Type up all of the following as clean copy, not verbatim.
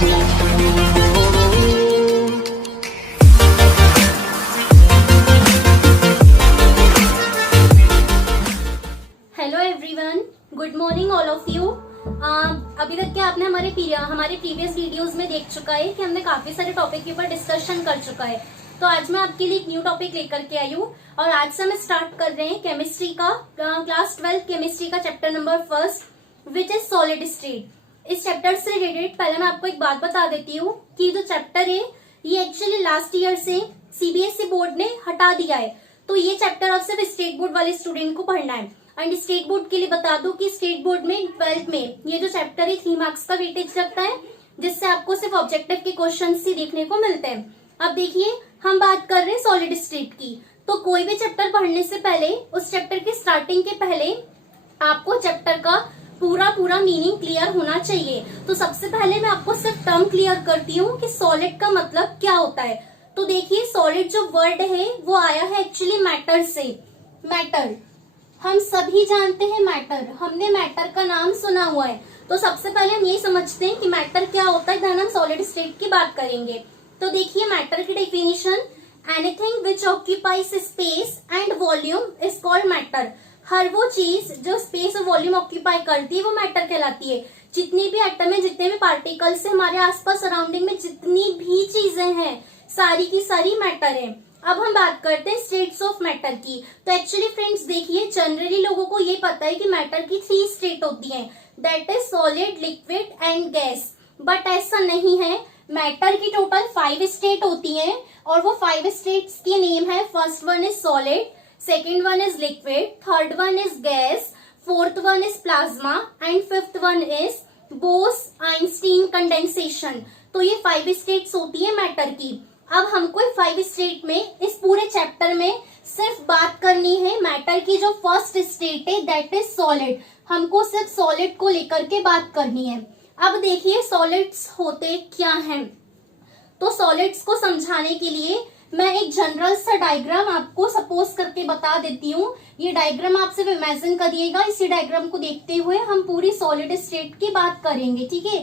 Hello everyone, good morning all of you. अभी तक क्या आपने हमारे प्रीवियस वीडियोस में देख चुका है कि हमने काफी सारे टॉपिक के ऊपर डिस्कशन कर चुका है। तो आज मैं आपके लिए एक न्यू टॉपिक लेकर के आई हूँ और आज से हम स्टार्ट कर रहे हैं केमिस्ट्री का क्लास 12 केमिस्ट्री का chapter number 1 which is solid state. इस चैप्टर से रिलेटेड पहले मैं आपको एक बात बता देती हूँ कि जो चैप्टर है ये एक्चुअली लास्ट ईयर से सीबीएसई बोर्ड ने हटा दिया है। तो ये चैप्टर अब सिर्फ स्टेट बोर्ड वाले स्टूडेंट को पढ़ना है। एंड स्टेट बोर्ड के लिए बता दूं कि स्टेट बोर्ड में 12th में ये जो चैप्टर है 3 मार्क्स का वेटेज लगता है, जिससे आपको सिर्फ ऑब्जेक्टिव के क्वेश्चन ही देखने को मिलते हैं। अब देखिए, हम बात कर रहे हैं सॉलिड स्टेट की। तो कोई भी चैप्टर पढ़ने से पहले, उस चैप्टर की स्टार्टिंग के पहले आपको चैप्टर का पूरा मीनिंग क्लियर होना चाहिए। तो सबसे पहले मैं आपको सिर्फ टर्म क्लियर करती हूँ कि सॉलिड का मतलब क्या होता है। तो देखिए, सॉलिड जो वर्ड है वो आया है एक्चुअली मैटर से। मैटर हम सभी जानते हैं, मैटर हमने मैटर का नाम सुना हुआ है। तो सबसे पहले हम यही समझते हैं कि मैटर क्या होता है, देन हम सॉलिड स्टेट की बात करेंगे। तो देखिए, मैटर की definition, anything which occupies space and volume is called matter. हर वो चीज जो स्पेस और वॉल्यूम ऑक्यूपाई करती है वो मैटर कहलाती है। जितनी भी एटम है, जितने भी पार्टिकल्स है, हमारे आसपास सराउंडिंग में जितनी भी चीजें हैं, सारी की सारी मैटर है। अब हम बात करते हैं स्टेट्स ऑफ मैटर की। तो एक्चुअली फ्रेंड्स देखिए, जनरली लोगों को ये पता है कि मैटर की 3 स्टेट होती हैं, that is solid, liquid and gas. But ऐसा नहीं है, मैटर की टोटल 5 स्टेट होती हैं और वो 5 स्टेट्स की नेम है। First one is solid, second one is liquid, third one is gas, fourth one is plasma and fifth one is Bose-Einstein condensation. तो ये 5 स्टेट्स होती है मैटर की। अब हमको 5 स्टेट में, इस पूरे चैप्टर में सिर्फ बात करनी है मैटर की जो फर्स्ट स्टेट है, दैट इज सॉलिड। हमको सिर्फ सॉलिड को लेकर के बात करनी है। अब देखिए, सॉलिड्स होते क्या हैं। तो सॉलिड्स को समझाने के लिए मैं एक जनरल सा डायग्राम आपको सपोज करके बता देती हूँ। ये डायग्राम आप सिर्फ इमेजिन करिएगा। इसी डायग्राम को देखते हुए हम पूरी सॉलिड स्टेट की बात करेंगे, ठीक है।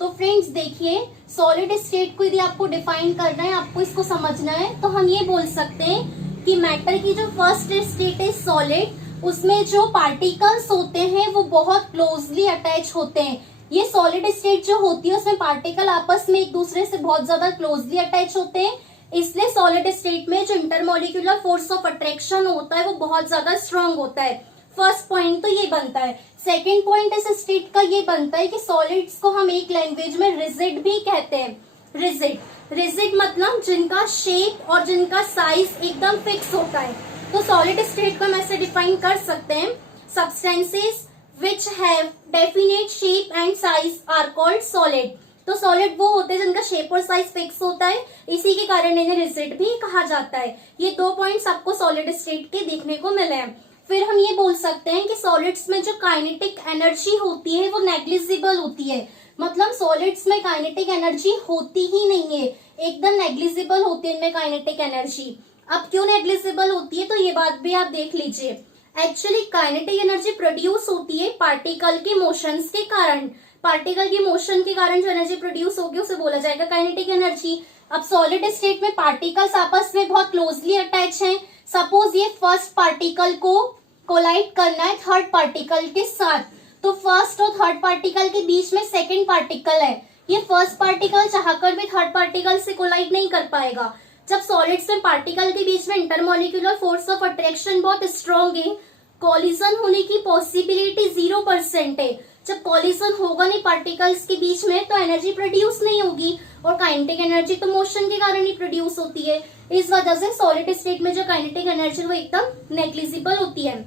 तो फ्रेंड्स देखिए, सॉलिड स्टेट को यदि आपको डिफाइन करना है, आपको इसको समझना है, तो हम ये बोल सकते हैं कि मैटर की जो फर्स्ट स्टेट है सॉलिड, उसमें जो पार्टिकल्स होते हैं वो बहुत क्लोजली अटैच होते हैं। ये सॉलिड स्टेट जो होती है उसमें पार्टिकल आपस में एक दूसरे से बहुत ज्यादा क्लोजली अटैच होते हैं, इसलिए सॉलिड स्टेट में जो इंटरमोलिक्यूलर फोर्स ऑफ अट्रैक्शन होता है वो बहुत ज्यादा स्ट्रांग होता है। फर्स्ट पॉइंट तो ये बनता है। सेकेंड पॉइंट इस स्टेट का ये बनता है कि सॉलिड्स को हम एक लैंग्वेज में रिजिड भी कहते हैं। रिजिड मतलब जिनका शेप और जिनका साइज एकदम फिक्स होता है। तो सॉलिड स्टेट को हम ऐसे डिफाइन कर सकते हैं, substances which have definite shape and size are called solid. तो सॉलिड वो होते हैं जिनका शेप और साइज फिक्स होता है, इसी के कारण इन्हें रिजिड भी कहा जाता है। ये 2 पॉइंट्स आपको सॉलिड स्टेट के देखने को मिले हैं। फिर हम ये बोल सकते हैं कि सॉलिड्स में जो काइनेटिक एनर्जी होती है वो नेग्लिजिबल होती है। मतलब सॉलिड्स में काइनेटिक एनर्जी होती ही नहीं है, एकदम नेग्लिजिबल होती है इनमें काइनेटिक एनर्जी। अब क्यों नेग्लिजिबल होती है, तो ये बात भी आप देख लीजिए। एक्चुअली काइनेटिक एनर्जी प्रोड्यूस होती है पार्टिकल के मोशंस के कारण। पार्टिकल की मोशन के कारण जो एनर्जी प्रोड्यूस होगी उसे बोला जाएगा काइनेटिक एनर्जी। अब सॉलिड स्टेट में पार्टिकल्स आपस में बहुत क्लोजली अटैच हैं। सपोज ये फर्स्ट पार्टिकल को कोलाइड करना है थर्ड पार्टिकल के साथ, तो फर्स्ट और थर्ड पार्टिकल के बीच में सेकंड पार्टिकल है। ये फर्स्ट पार्टिकल चाहकर भी थर्ड पार्टिकल से कोलाइड नहीं कर पाएगा। जब सॉलिड्स में पार्टिकल के बीच में इंटरमोलिक्यूलर फोर्स ऑफ अट्रैक्शन बहुत स्ट्रॉन्ग है, कॉलिजन होने की पॉसिबिलिटी 0% है। जब कॉलिजन होगा नहीं पार्टिकल्स के बीच में तो एनर्जी प्रोड्यूस नहीं होगी, और काइनेटिक एनर्जी तो मोशन के कारण ही प्रोड्यूस होती है। इस वजह से सॉलिड स्टेट में जो काइनेटिक एनर्जी वो एकदम नेग्लिजिबल होती है।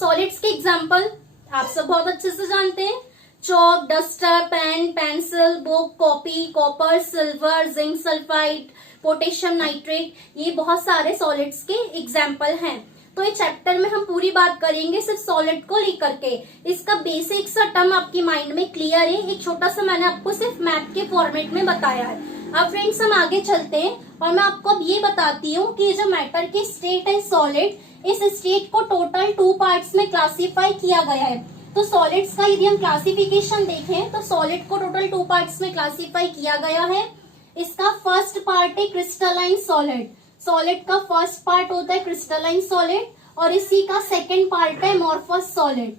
सॉलिड्स के एग्जांपल आप सब बहुत अच्छे से जानते हैं, chalk, duster, pen, pencil, book, copy, copper, silver, zinc sulphide, potassium nitrate, ये बहुत सारे सॉलिड्स के एग्जाम्पल हैं। तो ये चैप्टर में हम पूरी बात करेंगे सिर्फ सॉलिड को लेकर के। इसका बेसिक सा टर्म आपकी माइंड में क्लियर है, एक छोटा सा मैंने आपको सिर्फ मैप के फॉर्मेट में बताया है। अब फ्रेंड्स हम आगे चलते हैं और मैं आपको अब ये बताती हूँ कि जो मैटर की स्टेट है सॉलिड, इस स्टेट को टोटल 2 पार्ट्स में क्लासिफाई किया गया है। तो सॉलिड्स का यदि हम क्लासिफिकेशन देखें तो सॉलिड को टोटल 2 पार्ट्स में क्लासिफाई किया गया है। इसका फर्स्ट पार्ट है क्रिस्टलाइन सॉलिड। सॉलिड का फर्स्ट पार्ट होता है क्रिस्टलाइन सॉलिड और इसी का सेकेंड पार्ट है एमोर्फस सॉलिड।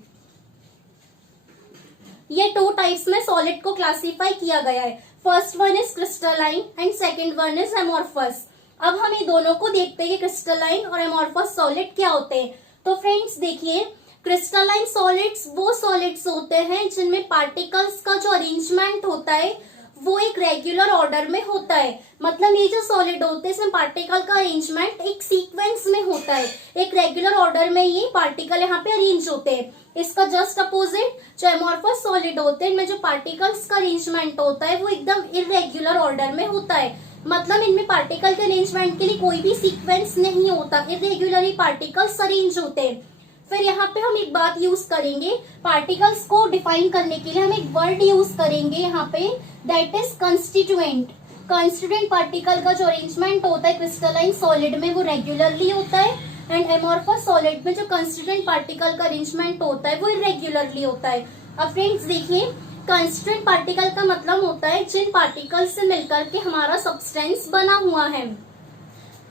ये 2 टाइप्स में सॉलिड को क्लासिफाई किया गया है। First one is crystalline and second one is amorphous. अब हम ये दोनों को देखते हैं कि क्रिस्टलाइन और एमोर्फस सॉलिड क्या होते हैं। तो फ्रेंड्स देखिए, क्रिस्टलाइन सॉलिड्स वो सॉलिड्स होते हैं जिनमें पार्टिकल्स का जो अरेंजमेंट होता है वो एक रेगुलर ऑर्डर में होता है। मतलब ये जो सॉलिड होते हैं इसमें पार्टिकल का अरेंजमेंट एक सीक्वेंस में होता है, एक रेगुलर ऑर्डर में ये पार्टिकल यहाँ पे अरेंज होते हैं। इसका जस्ट अपोजिट जो एमोर्फस सॉलिड होते हैं इनमें जो पार्टिकल्स का अरेंजमेंट होता है वो एकदम इरेगुलर ऑर्डर में होता है। मतलब इनमें पार्टिकल के अरेंजमेंट के लिए कोई भी सीक्वेंस नहीं होता, इरेगुलरली पार्टिकल्स अरेंज होते हैं। फिर यहाँ पे हम एक बात यूज करेंगे, पार्टिकल्स को डिफाइन करने के लिए हम एक वर्ड यूज करेंगे यहाँ पे, that is constituent. Constituent particle का जो अरेंजमेंट होता है क्रिस्टलाइन सॉलिड में वो रेगुलरली होता है एंड एमोर्फस सॉलिड में जो कंस्टिट्यूएंट पार्टिकल का अरेंजमेंट होता है वो इरेगुलरली होता है। अब फ्रेंड्स देखिए, कंस्टिट्यूएंट पार्टिकल का मतलब होता है जिन पार्टिकल से मिलकर के हमारा सब्सटेंस बना हुआ है।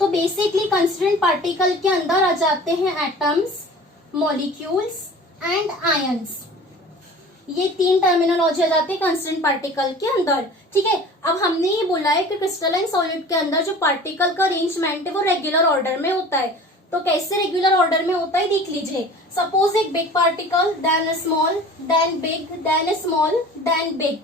तो बेसिकली कंस्टिट्यूएंट पार्टिकल के अंदर आ जाते हैं एटम्स, मॉलिक्यूल्स एंड आयंस। ये 3 टर्मिनोलॉजी आ जाती है कंस्टिट्यूएंट पार्टिकल के अंदर। ठीक है, अब हमने ये बोला है कि क्रिस्टलाइन सॉलिड के अंदर जो पार्टिकल का अरेंजमेंट है वो रेगुलर ऑर्डर में होता है। तो कैसे रेगुलर ऑर्डर में होता है देख लीजिए। सपोज एक big particle, then small, then big, then small, then big.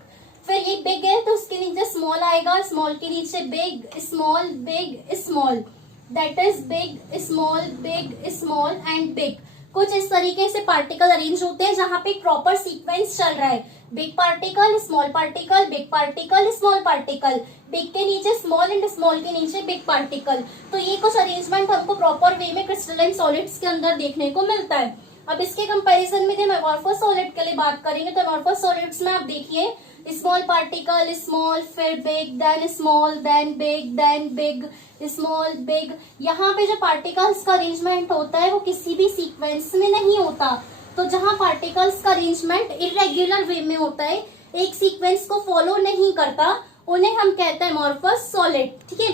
फिर ये बिग है तो उसके नीचे स्मॉल आएगा, स्मॉल के नीचे big, small, big, small. That is big, small, big, small and big. कुछ इस तरीके से पार्टिकल अरेंज होते हैं जहां पे प्रॉपर सीक्वेंस चल रहा है। Big particle, small particle, big particle, small particle, big के नीचे स्मॉल एंड स्मॉल के नीचे बिग पार्टिकल। तो ये कुछ अरेंजमेंट हमको प्रॉपर वे में क्रिस्टलाइन सॉलिड्स के अंदर देखने को मिलता है। अब इसके कंपैरिजन में हम एमोर्फस सॉलिड के लिए बात करेंगे तो एमोर्फस सॉलिड्स में आप देखिए, स्मॉल पार्टिकल, स्मॉल, फिर big, then small, then big, then big, small, big. यहाँ पे जो पार्टिकल्स का अरेंजमेंट होता है वो किसी भी सीक्वेंस में नहीं होता। तो जहाँ पार्टिकल्स का अरेंजमेंट इरेगुलर वे में होता है, एक सीक्वेंस को फॉलो नहीं करता, उन्हें हम कहते हैं एमोर्फस सॉलिड। ठीक है,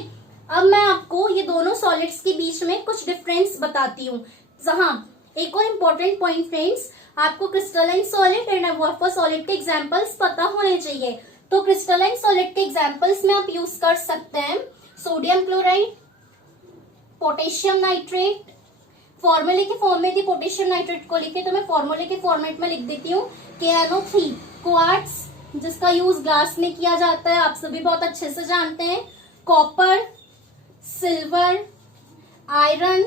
अब मैं आपको ये दोनों सॉलिड्स के बीच में कुछ डिफरेंस बताती हूँ। जहाँ एक और इम्पोर्टेंट पॉइंट फ्रेंड्स, आपको crystalline solid and amorphous solid के एग्जांपल्स पता होने चाहिए। तो क्रिस्टलाइन सॉलिड के एग्जांपल्स में आप यूज कर सकते हैं सोडियम क्लोराइड, पोटेशियम नाइट्रेट। फॉर्मूले के फॉर्म में यदि पोटेशियम नाइट्रेट को लिखे तो मैं फॉर्मूले के फॉर्मेट में लिख देती हूँ KNO3। क्वार्ट्ज, जिसका यूज ग्लास में किया जाता है, आप सभी बहुत अच्छे से जानते हैं। Copper, silver, iron,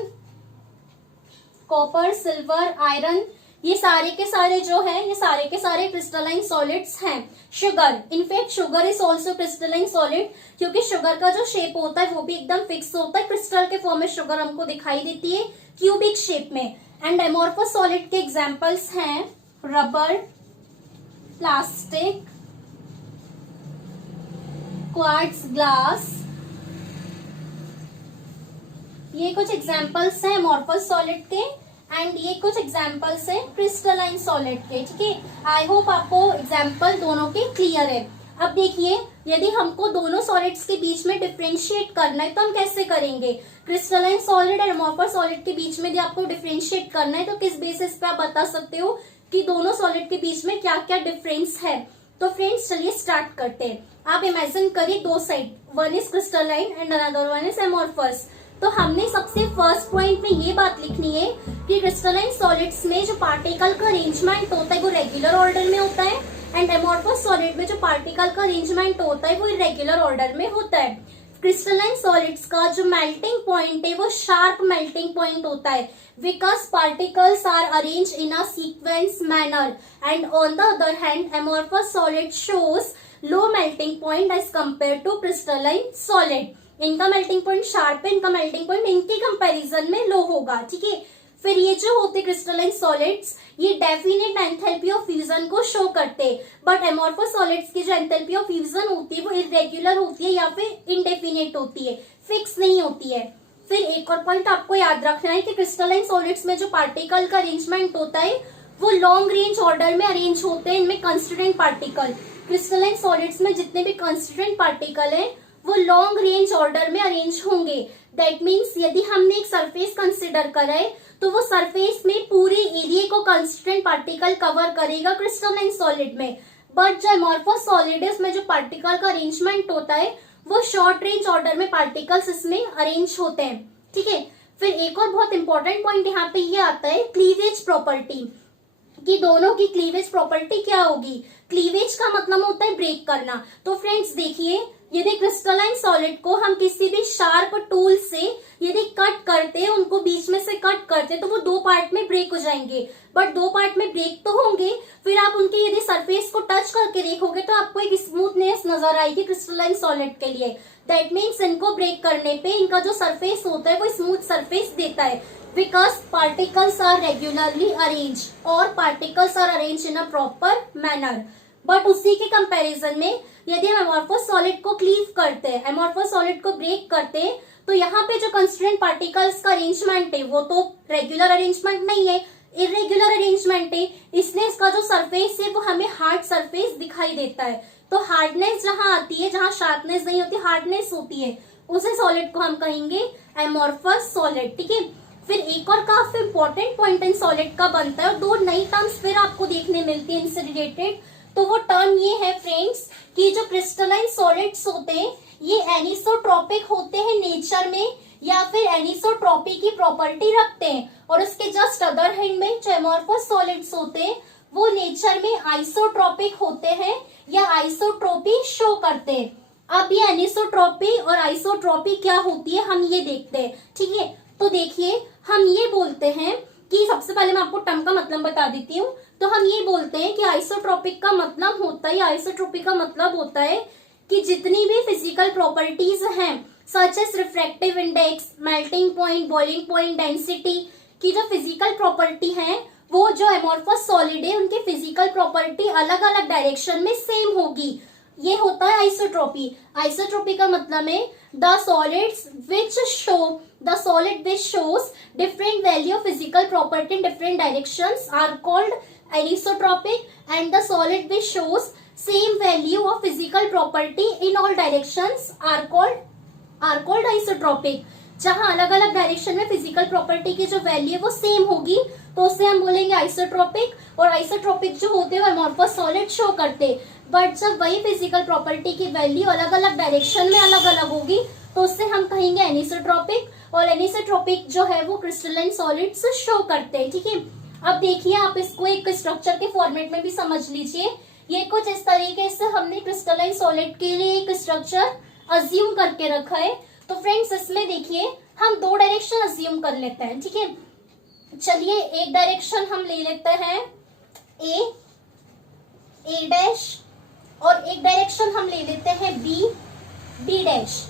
copper, silver, iron, ये सारे के सारे जो है ये सारे के सारे क्रिस्टलाइन सॉलिड्स हैं। Sugar, in fact sugar is also crystalline solid, क्योंकि शुगर का जो शेप होता है वो भी एकदम फिक्स होता है। क्रिस्टल के फॉर्म में शुगर हमको दिखाई देती है क्यूबिक शेप में। एंड एमोर्फस सॉलिड के एग्जांपल्स हैं रबर, प्लास्टिक, क्वार्ट्ज, ग्लास। ये कुछ एग्जांपल्स हैं एमोर्फस सॉलिड के एंड ये कुछ एग्जांपल्स हैं क्रिस्टलाइन सॉलिड के। ठीक है, आई होप आपको एग्जांपल दोनों के क्लियर है। अब देखिए, यदि हमको दोनों सॉलिड्स के बीच में डिफरेंशिएट करना है तो हम कैसे करेंगे। क्रिस्टलाइन सॉलिड और एमोर्फस सॉलिड के बीच में यदि आपको डिफरेंशिएट करना है तो किस बेसिस पे आप बता सकते हो कि दोनों सॉलिड के बीच में क्या क्या डिफरेंस है। तो फ्रेंड्स चलिए स्टार्ट करते हैं। आप इमेजिन करिए 2 side, one is crystalline and another one is amorphous. तो हमने सबसे फर्स्ट पॉइंट में ये बात लिखनी है कि क्रिस्टलाइन सॉलिड्स में जो पार्टिकल का अरेंजमेंट होता है वो रेगुलर ऑर्डर में होता है एंड एमोर्फस सॉलिड में जो पार्टिकल का अरेंजमेंट होता है वो इरेगुलर ऑर्डर में होता है। क्रिस्टलाइन सॉलिड्स का जो मेल्टिंग पॉइंट है वो शार्प मेल्टिंग पॉइंट होता है because particles are arrange in a sequence manner and on the other hand amorphous solid shows low melting point as compare to crystalline solid. इनका melting point sharp है, इनका melting point इनके comparison में लो होगा। ठीक है, फिर ये जो होते क्रिस्टलाइन सॉलिड्स ये डेफिनेट एंथैल्पी ऑफ फ्यूजन को शो करते, बट एमोर्फस सॉलिड्स की जो एंथैल्पी ऑफ फ्यूजन होती है वो इरेगुलर होती है या फिर इंडेफिनेट होती है, फिक्स नहीं होती है। फिर एक और पॉइंट आपको याद रखना है कि क्रिस्टलाइन सॉलिड्स में जो पार्टिकल का अरेंजमेंट होता है वो लॉन्ग रेंज ऑर्डर में अरेंज होते हैं। इनमें कंस्टिट्यूएंट पार्टिकल, क्रिस्टलाइन सॉलिड्स में जितने भी कंस्टिट्यूएंट पार्टिकल हैं वो लॉन्ग रेंज ऑर्डर में अरेंज होंगे। दैट मीन्स यदि हमने एक सरफेस कंसिडर करा है तो वो सरफेस में पूरे एरिया को कंस्टिट्यूएंट पार्टिकल कवर करेगा क्रिस्टलाइन सॉलिड में। बट जो अमॉर्फस सॉलिड है उसमें जो पार्टिकल का अरेंजमेंट होता है वो शॉर्ट रेंज ऑर्डर में पार्टिकल्स इसमें अरेंज होते हैं। ठीक है, फिर एक और बहुत इंपॉर्टेंट पॉइंट यहाँ पे ये आता है क्लीवेज प्रॉपर्टी, कि दोनों की क्लीवेज प्रॉपर्टी क्या होगी। क्लीवेज का मतलब होता है ब्रेक करना। तो फ्रेंड्स देखिए, यदि क्रिस्टलाइन सॉलिड को हम किसी भी शार्प टूल से यदि कट करते हैं, उनको बीच में से कट करते तो वो दो पार्ट में ब्रेक हो जाएंगे। बट दो पार्ट में ब्रेक तो होंगे, फिर आप उनके यदि सरफेस को टच करके देखोगे तो आपको एक स्मूथनेस नजर आएगी क्रिस्टलाइन सॉलिड के लिए। दैट मीन्स इनको ब्रेक करने पे इनका जो सरफेस होता है वो स्मूथ सरफेस देता है, because particles are regularly arrange और particles are arrange in a proper manner. But उसी के कंपैरिजन में यदि हम अमॉर्फस सॉलिड को क्लीव करते हैं, अमॉर्फस सॉलिड को ब्रेक करते हैं, तो यहाँ पे जो कंस्टिट्यूएंट पार्टिकल्स का अरेंजमेंट है वो तो रेगुलर अरेंजमेंट नहीं है, इरेगुलर अरेंजमेंट है। इसलिए इसका जो सरफेस है वो हमें हार्ड सरफेस दिखाई देता है। तो हार्डनेस जहाँ आती है, जहाँ शार्पनेस नहीं होती, हार्डनेस होती है, उसे सॉलिड को हम कहेंगे अमॉर्फस सॉलिड। ठीक है, फिर एक और काफी इंपॉर्टेंट पॉइंट इन सॉलिड का बनता है और दो नई टर्म्स फिर आपको देखने मिलती है इनसे रिलेटेड। तो वो टर्म ये है फ्रेंड्स कि जो क्रिस्टलाइन सॉलिड्स होते हैं ये एनिसोट्रोपिक होते हैं नेचर में, या फिर एनिसोट्रोपी की प्रॉपर्टी रखते हैं। और उसके जस्ट अदर हैंड में जो अमॉर्फस सॉलिड्स होते हैं वो नेचर में आइसोट्रोपिक होते हैं या आइसोट्रोपी शो करते हैं। अब ये एनिसोट्रोपी और आइसोट्रोपी क्या होती है हम ये देखते हैं। ठीक है, तो देखिए हम ये बोलते हैं कि सबसे पहले मैं आपको टर्म का मतलब बता देती हूँ। तो हम ये बोलते हैं कि आइसोट्रोपिक का मतलब होता है, आइसोट्रोपिक का मतलब होता है कि जितनी भी फिजिकल प्रॉपर्टीज हैं such as refractive index, melting point, boiling point, density की जो फिजिकल प्रॉपर्टी है वो जो अमॉर्फस सॉलिड है उनकी फिजिकल प्रॉपर्टी अलग अलग डायरेक्शन में सेम होगी। ये होता है आइसोट्रोपी। आइसोट्रोपी का मतलब है the solids which shows different value of physical property in different directions are called anisotropic, and the solid which shows same value of physical property in all directions are called isotropic। जहां अलग अलग direction में physical property की जो value है वो same होगी तो उससे हम बोलेंगे आइसोट्रोपिक। और आइसोट्रोपिक जो होते हैं वो अमॉर्फस सॉलिड शो करते, बट जब वही फिजिकल प्रॉपर्टी की वैल्यू अलग अलग डायरेक्शन में अलग अलग होगी तो उससे हम कहेंगे एनिसोट्रोपिक। और एनिसोट्रोपिक जो है वो क्रिस्टलाइन सॉलिड्स शो करते हैं। ठीक है, अब देखिए आप इसको एक स्ट्रक्चर के फॉर्मेट में भी समझ लीजिए। ये कुछ इस तरीके से हमने क्रिस्टलाइन सॉलिड के लिए एक स्ट्रक्चर अज्यूम करके रखा है। तो फ्रेंड्स इसमें देखिए हम दो डायरेक्शन अज्यूम कर लेते हैं। ठीक है, चलिए एक डायरेक्शन हम ले लेते हैं ए डैश, और एक डायरेक्शन हम ले लेते हैं बी डैश।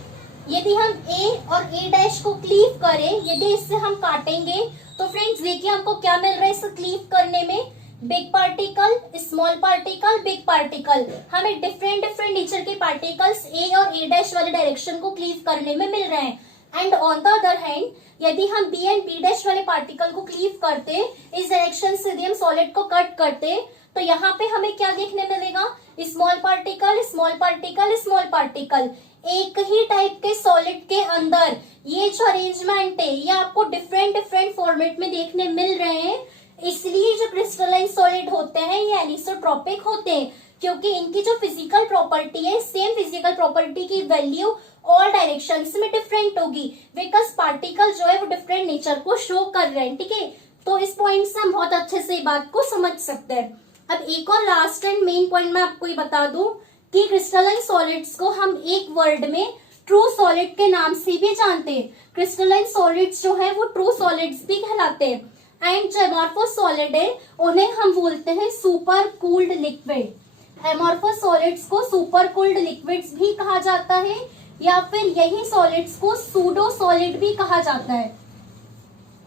यदि हम ए और ए डैश को क्लीव करें, यदि इससे हम काटेंगे तो फ्रेंड्स देखिए हमको क्या मिल रहा है इसे क्लीव करने में, big particle, small particle, big particle. हमें डिफरेंट नेचर के पार्टिकल्स ए और ए डैश वाले डायरेक्शन को क्लीव करने में मिल रहे हैं। And on the other hand यदि हम बी एंड बी डैश वाले पार्टिकल को क्लीव करते, इस डायरेक्शन से यदि हम सॉलिड को कट करते तो यहाँ पे हमें क्या देखने मिलेगा, small particle, small particle, small particle. एक ही टाइप के सॉलिड के अंदर ये जो अरेंजमेंट है ये आपको डिफरेंट फॉर्मेट में देखने मिल रहे हैं। इसलिए जो क्रिस्टलाइन सॉलिड होते हैं ये एनिसोट्रोपिक होते हैं, क्योंकि इनकी जो फिजिकल प्रॉपर्टी है सेम फिजिकल प्रॉपर्टी की वैल्यू ऑल डायरेक्शंस में डिफरेंट होगी, बिकॉज पार्टिकल जो है वो डिफरेंट नेचर को शो कर रहे हैं। ठीक है, तो इस पॉइंट से हम बहुत अच्छे से बात को समझ सकते हैं। अब एक और लास्ट एंड मेन पॉइंट मैं आपको ये बता दूं कि क्रिस्टलाइन सॉलिड्स को हम एक वर्ड में ट्रू सॉलिड के नाम से भी जानते हैं। क्रिस्टलाइन सॉलिड्स जो है वो ट्रू सॉलिड्स भी कहलाते हैं। एंड जो अमॉर्फस सॉलिड है उन्हें हम बोलते हैं super cooled liquid. Amorphous solids को सुपर कूल्ड लिक्विड्स भी कहा जाता है, या फिर यही सॉलिड्स को सूडो सॉलिड भी कहा जाता है।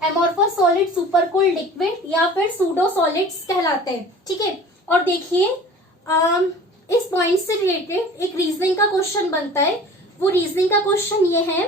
Amorphous solid, super cooled liquid या फिर सूडो सॉलिड्स कहलाते हैं। ठीक है, और देखिए इस पॉइंट से रिलेटेड एक रीजनिंग का क्वेश्चन बनता है। वो रीजनिंग का क्वेश्चन ये है,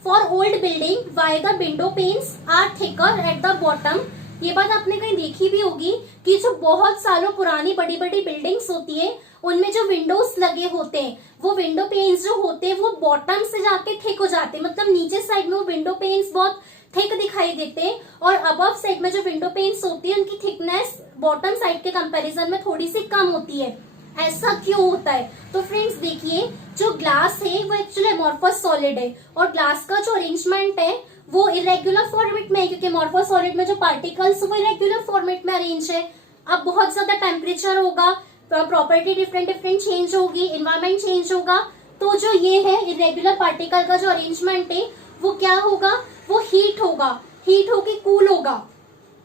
for old building why the window panes are thicker at the bottom ये बात आपने कहीं देखी भी होगी कि जो बहुत सालों पुरानी बड़ी बड़ी बिल्डिंग्स होती है उनमें जो विंडोज लगे होते हैं, वो विंडो पेन्स जो होते हैं वो बॉटम से जाके थिक हो जाते हैं, मतलब नीचे साइड में वो विंडो पेन्स बहुत थिक दिखाई देते हैं और अबव साइड में जो विंडो पेन्स होती है उनकी थिकनेस बॉटम साइड के कंपैरिजन में थोड़ी सी कम होती है। ऐसा क्यों होता है? तो फ्रेंड्स देखिए, जो ग्लास है वो एक्चुअली अमॉर्फस सॉलिड है और ग्लास का जो अरेंजमेंट है वो इरेगुलर फॉर्मेट में है, क्योंकि अमॉर्फस सॉलिड में जो पार्टिकल्स वो इरेगुलर फॉर्मेट में अरेंज है। अब बहुत ज्यादा टेम्परेचर होगा, प्रॉपर्टी डिफरेंट डिफरेंट चेंज होगी, इन्वायरमेंट चेंज होगा, तो जो ये है इरेगुलर पार्टिकल का जो अरेंजमेंट है वो क्या होगा, वो हीट होगा, हीट होके कूल होगा,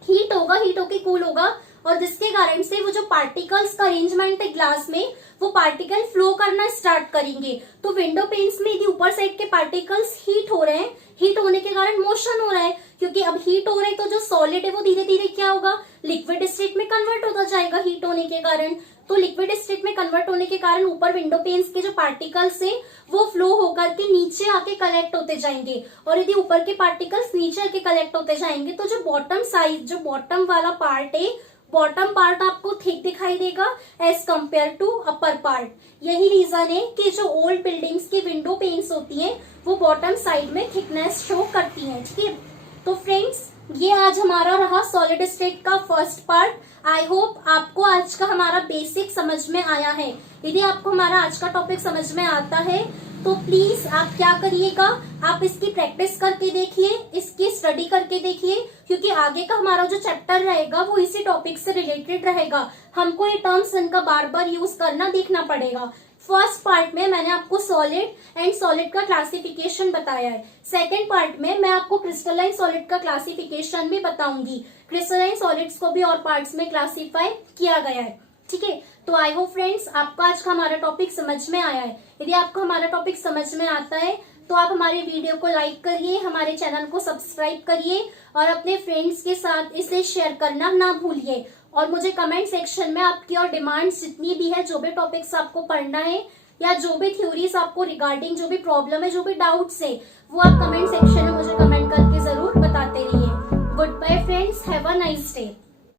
हीट होगा, हीट होके कूल होगा और जिसके कारण से वो जो पार्टिकल्स का अरेंजमेंट है ग्लास में वो पार्टिकल फ्लो करना स्टार्ट करेंगे। तो विंडो पेन्स में यदि ऊपर साइड के पार्टिकल्स हीट हो रहे हैं, हीट होने के कारण मोशन हो रहा है, क्योंकि अब हीट हो रहा है तो जो सॉलिड है वो धीरे धीरे क्या होगा, लिक्विड स्टेट में कन्वर्ट होता जाएगा हीट होने के कारण। तो लिक्विड स्टेट में कन्वर्ट होने के कारण ऊपर विंडो पेन्स के जो पार्टिकल्स है वो फ्लो होकर के नीचे आके कलेक्ट होते जाएंगे और यदि ऊपर के पार्टिकल्स नीचे आके कलेक्ट होते जाएंगे तो जो बॉटम साइज, जो बॉटम वाला पार्ट है, बॉटम पार्ट आपको थिक दिखाई देगा as compare to upper part. यही रीजन है कि जो ओल्ड बिल्डिंग्स की विंडो पेन्स होती हैं वो बॉटम साइड में थिकनेस शो करती हैं। ठीक है, तो फ्रेंड्स ये आज हमारा रहा सॉलिड स्टेट का फर्स्ट पार्ट। आई होप आपको आज का हमारा बेसिक समझ में आया है। यदि आपको हमारा आज का टॉपिक समझ में आता है तो प्लीज आप क्या करिएगा, आप इसकी प्रैक्टिस करके देखिए, इसकी स्टडी करके देखिए, क्योंकि आगे का हमारा जो चैप्टर रहेगा वो इसी टॉपिक से रिलेटेड रहेगा। हमको ये टर्म्स इनका बार बार यूज करना देखना पड़ेगा। फर्स्ट पार्ट में मैंने आपको सॉलिड एंड सॉलिड का क्लासिफिकेशन बताया है। सेकेंड पार्ट में मैं आपको क्रिस्टलाइन सॉलिड का क्लासिफिकेशन भी बताऊंगी। क्रिस्टलाइन सॉलिड्स को भी और पार्ट्स में क्लासिफाई किया गया है। ठीक है, तो आई होप फ्रेंड्स आपको आज का हमारा टॉपिक समझ में आया है। यदि आपको हमारा टॉपिक समझ में आता है तो आप हमारे वीडियो को लाइक करिए, हमारे चैनल को सब्सक्राइब करिए और अपने फ्रेंड्स के साथ इसे शेयर करना ना भूलिए। और मुझे कमेंट सेक्शन में आपकी और डिमांड्स जितनी भी है, जो भी टॉपिक्स आपको पढ़ना है या जो भी थ्योरीज आपको रिगार्डिंग जो भी प्रॉब्लम है, जो भी डाउट्स है, वो आप कमेंट सेक्शन में मुझे कमेंट करके जरूर बताते रहिए। Good bye friends, have a nice day.